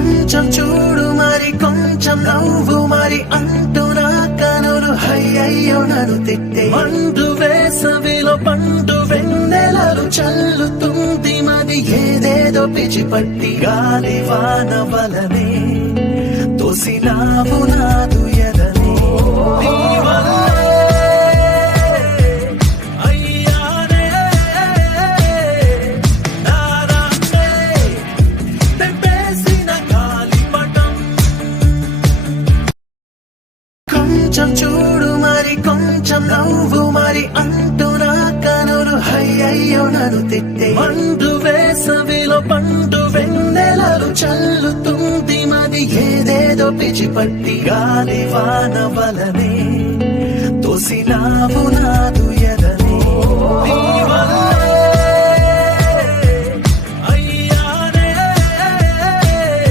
కొంచెం చూడు మరి కొంచెం నవ్వు మరి అంటూ నా కనులు అయ్యయ్యో నన్ను తిట్టే మండు వేసవిలో పండు వెన్నెలలు చల్లుతుంది మరి ఏదేదో పిచ్చిపట్టి గాలి వాన వలనే తోసినావు నాదు ఎదనే నీ వల్లే అయ్యానే నారానే తెప్పేసిన గాలిపటం కొంచెం చూడు మరి కొంచెం నవ్వు మరి అంటూ నా కనులు అయ్యయ్యో నన్ను తిట్టే మండు వేసవిలో పండు వెన్నెలలు చల్లుతుంది మరి ఏదేదో పిచ్చిపట్టి గాలి వాన వలనే తోసినావు నాదు ఎదనే నీ వల్ల